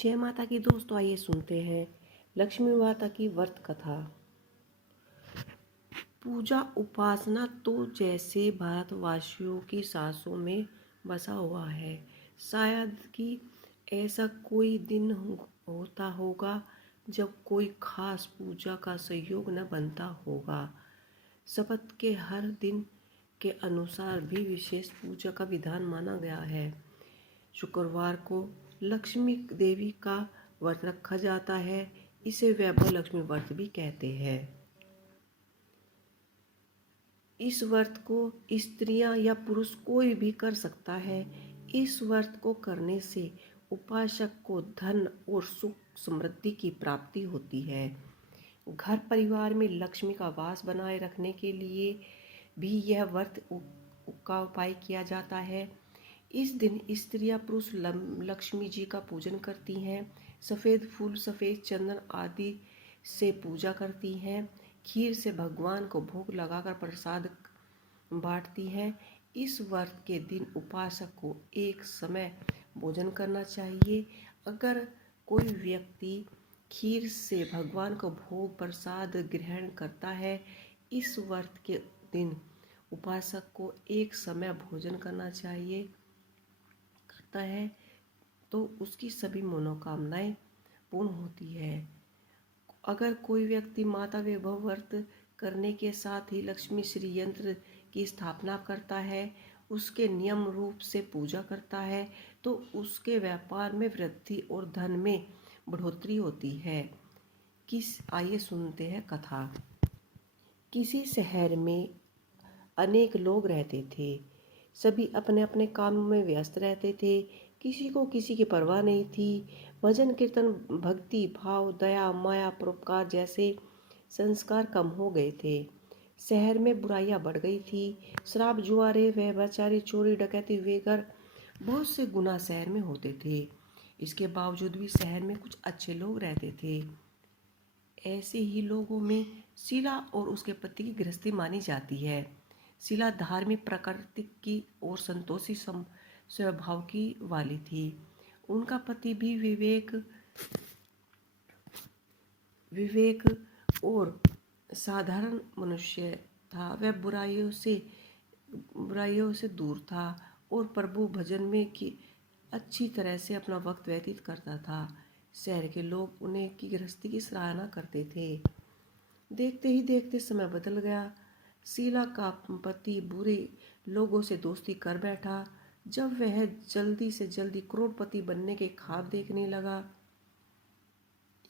जय माता की दोस्तों, आइए सुनते हैं लक्ष्मी माता की व्रत कथा। पूजा उपासना तो जैसे भारतवासियों की सांसों में बसा हुआ है। शायद कि ऐसा कोई दिन होता होगा जब कोई खास पूजा का संयोग न बनता होगा। शपथ के हर दिन के अनुसार भी विशेष पूजा का विधान माना गया है। शुक्रवार को लक्ष्मी देवी का व्रत रखा जाता है। इसे वैभव लक्ष्मी व्रत भी कहते हैं। इस व्रत को स्त्रियां या पुरुष कोई भी कर सकता है। इस व्रत को करने से उपासक को धन और सुख समृद्धि की प्राप्ति होती है। घर परिवार में लक्ष्मी का वास बनाए रखने के लिए भी यह व्रत का उपाय किया जाता है। इस दिन स्त्रियां पुरुष लक्ष्मी जी का पूजन करती हैं। सफ़ेद फूल, सफ़ेद चंदन आदि से पूजा करती हैं। खीर से भगवान को भोग लगाकर प्रसाद बांटती हैं। इस व्रत के दिन उपासक को एक समय भोजन करना चाहिए। अगर कोई व्यक्ति खीर से भगवान को भोग प्रसाद ग्रहण करता है, इस व्रत के दिन उपासक को एक समय भोजन करना चाहिए करता है तो उसकी सभी मनोकामनाएं पूर्ण होती है। अगर कोई व्यक्ति माता वैभव व्रत करने के साथ ही लक्ष्मी श्री यंत्र की स्थापना करता है, उसके नियम रूप से पूजा करता है, तो उसके व्यापार में वृद्धि और धन में बढ़ोतरी होती है। आइए सुनते हैं कथा। किसी शहर में अनेक लोग रहते थे। सभी अपने अपने कामों में व्यस्त रहते थे। किसी को किसी की परवाह नहीं थी। भजन कीर्तन, भक्ति भाव, दया, माया, परोपकार जैसे संस्कार कम हो गए थे। शहर में बुराइयां बढ़ गई थी। शराब, जुआरे, व्यभिचारी, चोरी, डकैती वगैरह बहुत से गुनाह शहर में होते थे। इसके बावजूद भी शहर में कुछ अच्छे लोग रहते थे। ऐसे ही लोगों में शीला और उसके पति की गृहस्थी मानी जाती है। शीला धार्मिक, प्रकृति की और संतोषी स्वभाव की वाली थी। उनका पति भी विवेक और साधारण मनुष्य था। वह बुराइयों से दूर था और प्रभु भजन में की अच्छी तरह से अपना वक्त व्यतीत करता था। शहर के लोग उन्हें की गृहस्थी की सराहना करते थे। देखते ही देखते समय बदल गया। शीला का पति बुरे लोगों से दोस्ती कर बैठा। जब वह जल्दी से जल्दी करोड़पति बनने के ख्वाब देखने लगा,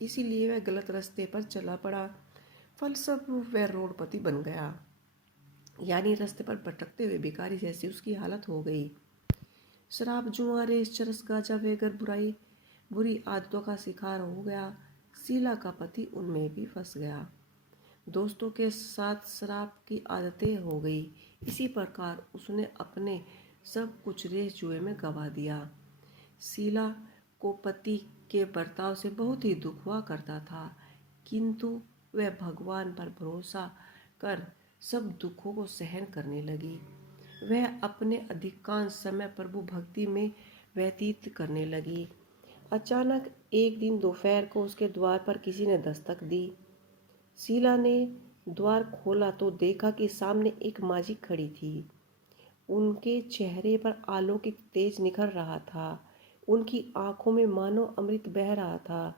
इसीलिए वह गलत रास्ते पर चला पड़ा। फलस्वरूप वह करोड़पति बन गया, यानी रास्ते पर भटकते हुए भिखारी जैसी उसकी हालत हो गई। शराब, जुआरे, चरस, गांजा वगैरह बुरी आदतों का शिकार हो गया। शीला का पति उनमें भी फंस गया। दोस्तों के साथ शराब की आदतें हो गई। इसी प्रकार उसने अपने सब कुछ रेस जुए में गंवा दिया। शीला को पति के बर्ताव से बहुत ही दुख हुआ करता था, किंतु वह भगवान पर भरोसा कर सब दुखों को सहन करने लगी। वह अपने अधिकांश समय प्रभु भक्ति में व्यतीत करने लगी। अचानक एक दिन दोपहर को उसके द्वार पर किसी ने दस्तक दी। शीला ने द्वार खोला तो देखा कि सामने एक माझी खड़ी थी। उनके चेहरे पर अलौकिक तेज निखर रहा था। उनकी आंखों में मानो अमृत बह रहा था।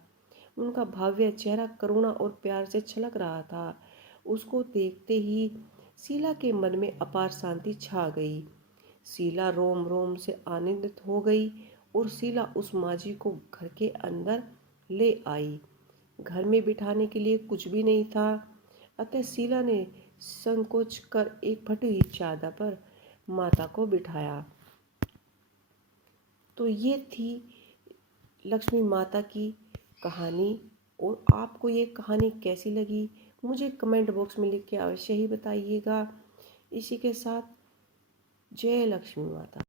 उनका भव्य चेहरा करुणा और प्यार से छलक रहा था। उसको देखते ही शीला के मन में अपार शांति छा गई। शीला रोम रोम से आनंदित हो गई और शीला उस माझी को घर के अंदर ले आई। घर में बिठाने के लिए कुछ भी नहीं था, अतः शीला ने संकोच कर एक फटी हुई चादर पर माता को बिठाया। तो ये थी लक्ष्मी माता की कहानी। और आपको ये कहानी कैसी लगी मुझे कमेंट बॉक्स में लिख के अवश्य ही बताइएगा। इसी के साथ जय लक्ष्मी माता।